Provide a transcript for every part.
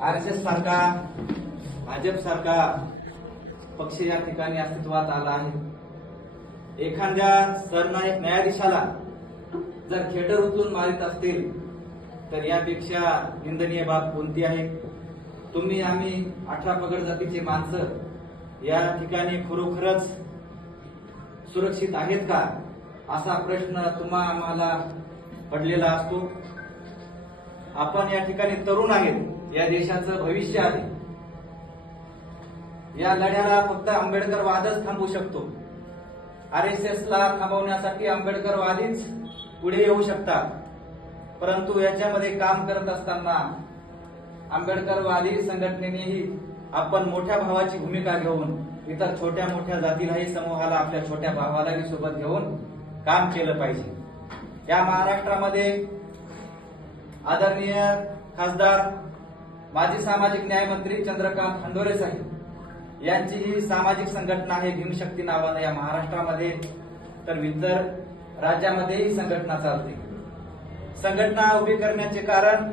R S S सारखा भाजप सारखा पक्ष या ठिकाणी अस्तित्वात आला आहे. एखाद्या सरनायक न्यायाधीशाला जर खेटर उचलून मारित असतील तर यापेक्षा निंदनीय बाब कोणती आहे? तुम्ही आम्ही अठरा पगड जातीचे माणसं या ठिकाणी खरोखरच सुरक्षित आहेत का? असा प्रश्न तुम्हा आम्हाला पडलेला असतो. आपण या ठिकाणी तरुण आहेत. या देशाचं भविष्य आहे. या लढ्याला फक्त आंबेडकर वादच थांबवू शकतो. आर एस एस ला थांबवण्यासाठी आंबेडकर वादीच पुढे येऊ शकतात. परंतु याच्यामध्ये काम करत असताना आंबेडकरवादी संघटनेनेही आपण मोठ्या भावाची भूमिका घेऊन इतर छोट्या मोठ्या जातीलाही समूहाला आपल्या छोट्या भावालाही सोबत घेऊन काम केलं पाहिजे. या महाराष्ट्रामध्ये आदरणीय खासदार माजी सामाजिक न्याय मंत्री चंद्रकांत खंडोरे साहेब. यांची ही सामाजिक संघटना आहे भीमशक्ती नावानं या महाराष्ट्रामध्ये तर इतर राज्यामध्येही संघटना चालते. संघटना उभी करण्याचे कारण?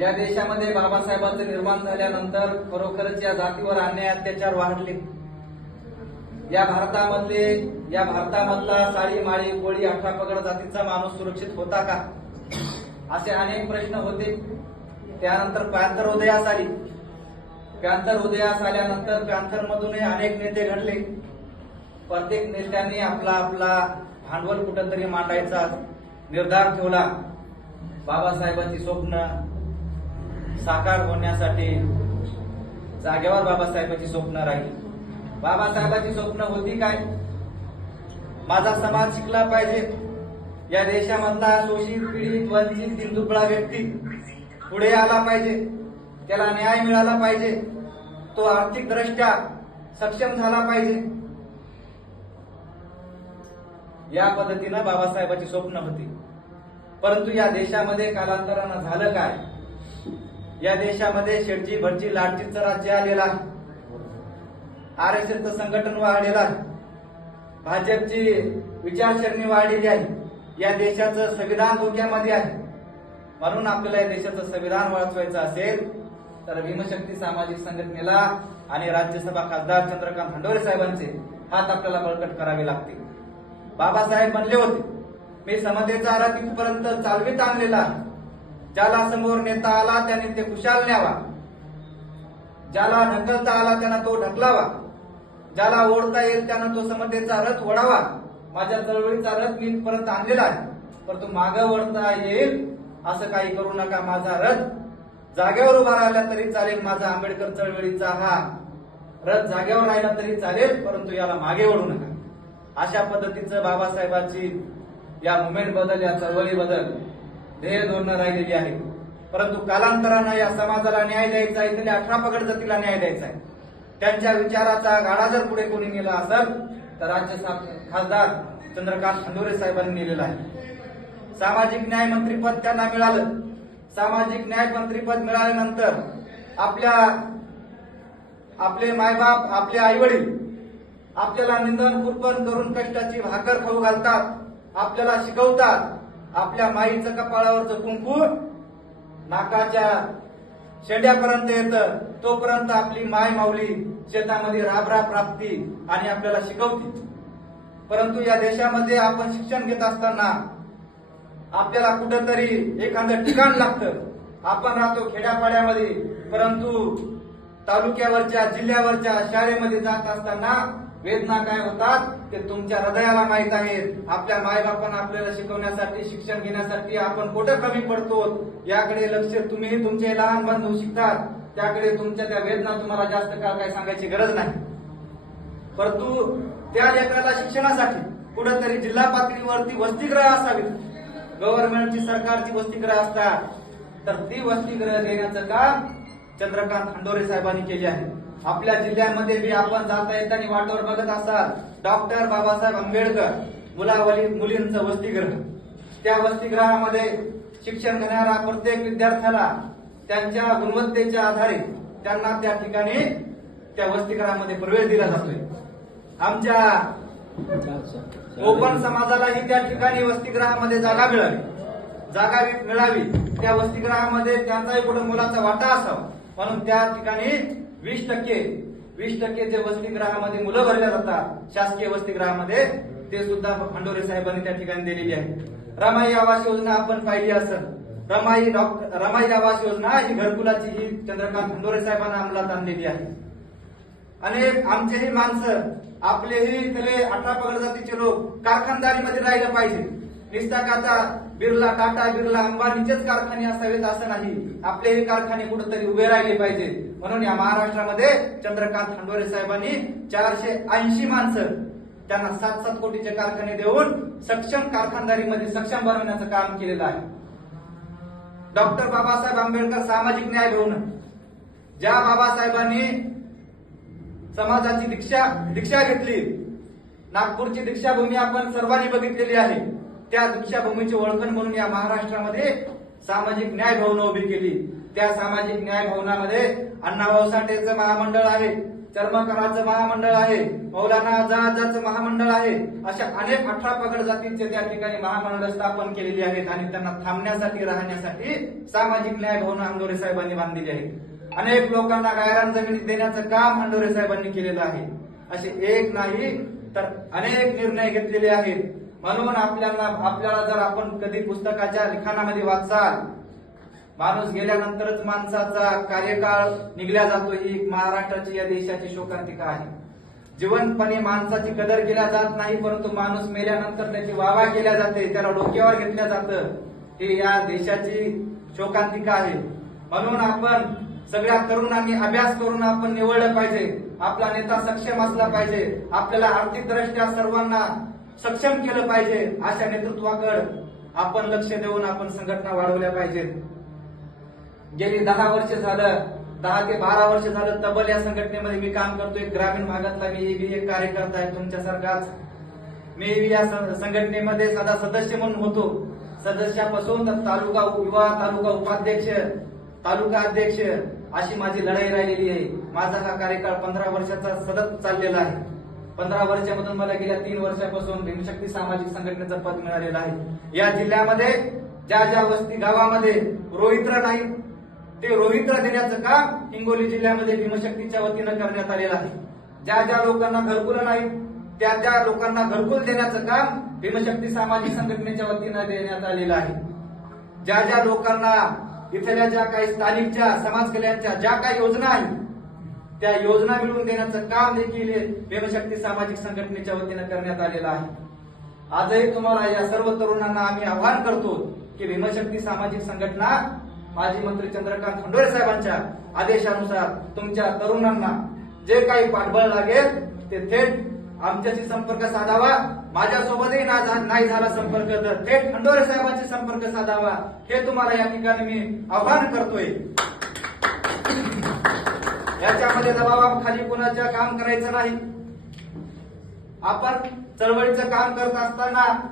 या देशामध्ये बाबासाहेबांचं निर्माण झाल्यानंतर खरोखरच या जातीवर अन्याय अत्याचार वाढले. या भारतामधले या भारतामधला साडी माळी कोळी अठरा पगड जातीचा माणूस सुरक्षित होता का? असे अनेक प्रश्न होते. त्यानंतर पॅन्थर उदयास आली. पॅन्थर उदयास आल्यानंतर पॅन्थर मधूनही अनेक नेते घडले. प्रत्येक नेत्याने आपला आपला भांडवल कुठंतरी मांडायचा निर्धार ठेवला. बाबासाहेबांची स्वप्न साकार होण्यासाठी जागेवर बाबासाहेबांची स्वप्न राहिली. बाबासाहेबांची स्वप्न होती काय? माझा समाज शिकला पाहिजे. या देशामधला शोषित पीडित वंचित हिंदुपळा व्यक्ती पुढे आला पाहिजे. त्याला न्याय मिळाला पाहिजे. तो आर्थिक दृष्ट्या सक्षम झाला पाहिजे. या पद्धतीनं बाबासाहेबांची स्वप्न होती. परंतु या देशामध्ये कालांतरानं झालं काय? या देशामध्ये शेटची भटची लाटचीचं राज्य आलेला आर एस एसचं संघटन वाढलेला भाजपची विचारसरणी वाढलेली आहे. या देशाचं संविधान धोक्यामध्ये आहे. म्हणून आपल्याला या देशाचं संविधान वाचवायचं असेल तर भीमशक्ती सामाजिक संघटनेला आणि राज्यसभा खासदार चंद्रकांत हंडोरे साहेबांचे हात आपल्याला बळकट करावे लागतील. बाबासाहेब म्हणले होते. मी समतेचा आरा तिथपर्यंत चालवीत आणलेला ज्याला समोर नेता आला त्याने ते खुशाल न्यावा. ज्याला ढकलता आला त्यांना तो ढकलावा. ज्याला ओढता येईल त्यानं तो समतेचा रथ ओढावा. माझ्या चळवळीचा रथ मी परत आणलेला आहे. परंतु माग वळता येईल असं काही करू नका माझा रथ. जागेवर उभा राहिला तरी चालेल माझा आंबेडकर चळवळीचा हा रथ. जागेवर राहिला तरी चालेल परंतु याला मागे वळू नका. अशा पद्धतीचं बाबासाहेबांची या मुवमेंट बदल या चळवळी बदल ध्येय धोरणं राहिलेली आहे. परंतु कालांतरानं या समाजाला न्याय द्यायचा आहे त्याला अठरा पगड जातीला न्याय द्यायचा आहे. त्यांच्या विचाराचा गाडा जर पुढे कोणी नेला असेल तर राज्य खासदार चंद्रकांत खंडोरे साहेबांनी नेलेलं आहे. सामाजिक न्याय मंत्रीपद त्यांना मिळालं. सामाजिक न्याय मंत्रीपद मिळाल्यानंतर आपल्या आपले मायबाप आपले आईवडील आपल्याला निंदन कुर्पण करून कष्टाची भाकर खाऊ घालतात आपल्याला शिकवतात आपल्या माईचं कपाळावरचं कुंकू नाकाच्या शेंड्यापर्यंत येतं तोपर्यंत आपली माय माऊली शेतामध्ये राबराब प्राप्ती आणि आपल्याला शिकवते. परंतु या देशामध्ये आपण शिक्षण घेत असताना आपल्याला कुठंतरी एखादं ठिकाण लागतं. आपण राहतो खेड्यापाड्यामध्ये परंतु तालुक्यावरच्या जिल्ह्यावरच्या शाळेमध्ये जात असताना वेदना काय होतात? ते तुमच्या हृदयाला माहीत आहेत. आपल्या मायबापांना आपल्याला शिकवण्यासाठी शिक्षण घेण्यासाठी आपण कुठं कमी पडतो? याकडे लक्ष तुम्ही तुमचे लहान बंधू शिकतात. त्याकडे तुमच्या त्या वेदना तुम्हाला जास्त काळ काय सांगायची गरज नाही. परंतु त्या लेकराला शिक्षणासाठी कुठंतरी जिल्हा पातळीवरती वसतिगृह असावी. गव्हर्नमेंटची सरकारची वसतिगृह असतात. तर ती वसतिगृह देण्याचं काम चंद्रकांत खंडोरे साहेबांनी केले आहे. आपल्या जिल्ह्यामध्ये बी आपण जाता येताना वाटवर बघत असाल डॉक्टर बाबासाहेब आंबेडकर मुलावली मुलींचं वसतिगृह. त्या वसतिगृहामध्ये शिक्षण घेणारा प्रत्येक विद्यार्थ्याला त्यांच्या गुणवत्तेच्या आधारे त्यांना त्या ठिकाणी त्या वसतिगृहामध्ये प्रवेश दिला जातोय. आमच्या कोकण समाजालाही त्या ठिकाणी वसतिगृहामध्ये जागा मिळावी. जागा मिळावी. त्या वसतिगृहामध्ये त्यांचाही कुठं मुलाचा वाटा असावा. म्हणून त्या ठिकाणी वीस टक्के वीस टक्के जे वसतिगृहामध्ये मुलं भरल्या जातात शासकीय वसतिगृहामध्ये ते सुद्धा खंडोरे साहेबांनी त्या ठिकाणी दिलेली आहे रमाई आवास योजना आपण पाहिली असेल. रमाई डॉक्टर रमाई आवास योजना ही घरकुलाची ही चंद्रकांत खंडोरे साहेबांना अंमलात आणलेली आहे. आणि आमचेही माणसं आपलेही इथले अठरा पगड जातीचे लोक कारखानदारीमध्ये राहिलं पाहिजे. निस्ता आता बिर्ला टाटा बिर्ला अंबानीचेच कारखाने असावेत असं नाही. आपलेही कारखाने कुठेतरी उभे राहिले पाहिजे. म्हणून या महाराष्ट्रामध्ये चंद्रकांत खंडोरे साहेबांनी चारशे ऐंशी माणसं त्यांना सात सात कोटीचे कारखाने देऊन सक्षम कारखानदारीमध्ये सक्षम बनवण्याचं काम केलेलं आहे. डॉक्टर बाबासाहेब आंबेडकर सामाजिक न्याय भवन ज्या बाबासाहेबांनी समाजाची दीक्षा दीक्षा घेतली नागपूरची दीक्षाभूमी आपण सर्वांनी बघितलेली आहे त्या दीक्षाभूमीची ओळखण म्हणून या महाराष्ट्रामध्ये सामाजिक न्याय भवन उभी केली. त्या सामाजिक न्याय भवनामध्ये अण्णाभाऊ साठेचं महामंडळ आहे. चर्मकाराचं महामंडळ आहे. मौलाना आझादाचं महामंडळ आहे. अशा अनेक अठरा पगड जातींचे त्या ठिकाणी महामंडळ स्थापन केलेली आहेत आणि त्यांना थांबण्यासाठी राहण्यासाठी सामाजिक न्याय भवन हंडोरे साहेबांनी बांधलेली आहे. अनेक लोकांना गायरान जमिनी देण्याचं काम हंडोरे साहेबांनी केलेलं आहे. असे एक नाही तर अनेक निर्णय घेतलेले आहेत. म्हणून आपल्याला आपल्याला जर आपण कधी पुस्तकाच्या लिखाणामध्ये वाचाल माणूस गेल्यानंतरच माणसाचा कार्यकाळ निघल्या जातो ही महाराष्ट्राची या देशाची शोकांतिका आहे. जिवंतपणे माणसाची कदर केल्या जात नाही परंतु माणूस मेल्यानंतर त्याची वावा केल्या जाते त्याला डोक्यावर घेतल्या जातं. हे या देशाची शोकांतिका आहे. म्हणून आपण सगळ्या तरुणांनी अभ्यास करून आपण निवडलं पाहिजे. आपला नेता सक्षम असला पाहिजे. आपल्याला आर्थिकदृष्ट्या सर्वांना सक्षम केलं पाहिजे. अशा नेतृत्वाकडे आपण लक्ष देऊन आपण संघटना वाढवल्या पाहिजेत. गेली दहा वर्ष झालं दहा ते बारा वर्ष झालं तबल या संघटनेमध्ये मी काम करतोय. ग्रामीण भागातला मी बी एक कार्यकर्ता आहे तुमच्यासारखाच. मी बी या सं- संघटनेमध्ये सदा सदस्य म्हणून होतो. सदस्यापासून तालुका युवा तालुका उपाध्यक्ष तालुका अध्यक्ष अशी माझी लढाई राहिलेली आहे. माझा हा कार्यकाळ पंधरा वर्षाचा सतत चाललेला आहे. पंधरा वर्षामधून मला गेल्या तीन वर्षापासून भीमशक्ती सामाजिक संघटनेचं पद मिळालेलं आहे. या जिल्ह्यामध्ये ज्या ज्या वस्ती गावामध्ये रोहित्र नाही ते रोहित्र देण्याचं काम हिंगोली जिल्ह्यामध्ये भीमशक्तीच्या वतीनं करण्यात आलेलं आहे. ज्या ज्या लोकांना घरकुलं नाही त्या त्या लोकांना घरकुल देण्याचं काम भीमशक्ती सामाजिक संघटनेच्या वतीनं देण्यात आलेलं आहे. ज्या ज्या लोकांना इथल्या ज्या काही स्थानिकच्या समाज कल्याणच्या ज्या काही योजना आहेत त्या योजना मिळवून देण्याचं काम देखील भीमशक्ती सामाजिक संघटनेच्या वतीनं करण्यात आलेलं आहे. आजही तुम्हाला या सर्व तरुणांना आम्ही आवाहन करतो की भीमशक्ती सामाजिक संघटना माजी मंत्री चंद्रकांत खंडोरे साहेबांच्या आदेशानुसार तुमच्या तरुणांना जे काही पाठबळ लागेल ते थेट आमच्याशी संपर्क साधावा. माझ्यासोबतही ना झा- नाही झाला संपर्क तर थेट खंडोरे साहेबांशी संपर्क साधावा. हे तुम्हाला या ठिकाणी मी आव्हान करतोय. याच्यामध्ये दबावाखाली कोणाच्या काम करायचं नाही. आपण चळवळीचं काम करत असताना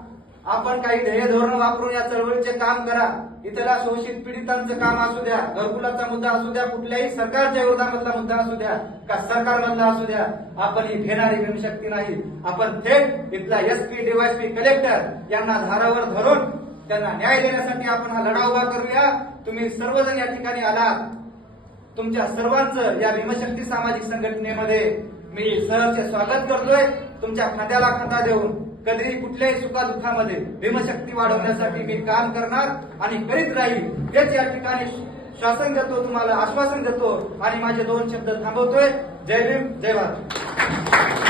आपण काही ध्येय धोरण वापरून या चळवळीचे काम करा. इथल्या शोषित पीडितांचं काम असू द्या घरकुलाचा मुद्दा असू द्या कुठल्याही सरकारच्या विरोधामधला मुद्दा असू द्या का सरकारमधला असू द्या. आपण ही घेणारी भीमशक्ती नाही. आपण थेट इथला एसपी डीवायसपी कलेक्टर यांना धारावर धरून त्यांना न्याय देण्यासाठी आपण हा लढा उभा करूया. तुम्ही सर्वजण या ठिकाणी आलात. तुमच्या सर्वांचं या भीमशक्ती सामाजिक संघटनेमध्ये मी सहर्ष स्वागत करतोय. तुमच्या खात्याला खाता देऊन कधीही कुठल्याही सुखादुःखामध्ये भीमशक्ती वाढवण्यासाठी मी काम करणार आणि करीत राहील हेच या ठिकाणी शासन देतो तुम्हाला आश्वासन देतो आणि माझे दोन शब्द थांबवतोय. जय भीम जय भारत.